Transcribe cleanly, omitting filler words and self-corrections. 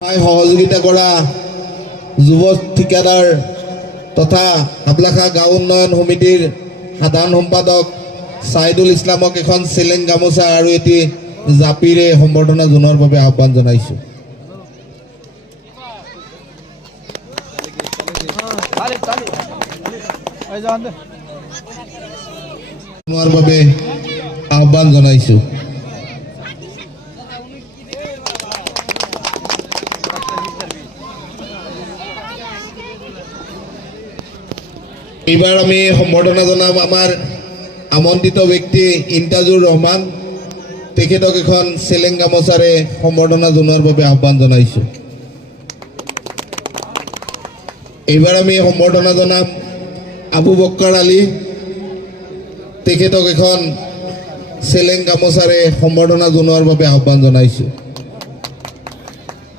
সহযোগিতা কৰা যুৱ ঠিকাদাৰ তথা হাবলাখা গাঁও উন্নয়ন সমিতিৰ সাধাৰণ সম্পাদক সাইদুল ইছলামক এখন চেলেং গামোচা আৰু এটি জাপিৰে সম্বৰ্ধনা জনোৱাৰ বাবে আহ্বান জনাইছো। আহ্বান জনাইছো। এইবাৰ আমি সম্বৰ্ধনা জনাম আমাৰ আমন্ত্ৰিত ব্যক্তি ইমতাজুৰ ৰহমান, তেখেতক এখন চেলেং গামোচাৰে সম্বৰ্ধনা জনোৱাৰ বাবে আহ্বান জনাইছো। এইবাৰ আমি সম্বৰ্ধনা জনাম আবু বক্কৰ আলী, তেখেতক এখন চেলেং গামোচাৰে সম্বৰ্ধনা জনোৱাৰ বাবে আহ্বান জনাইছো।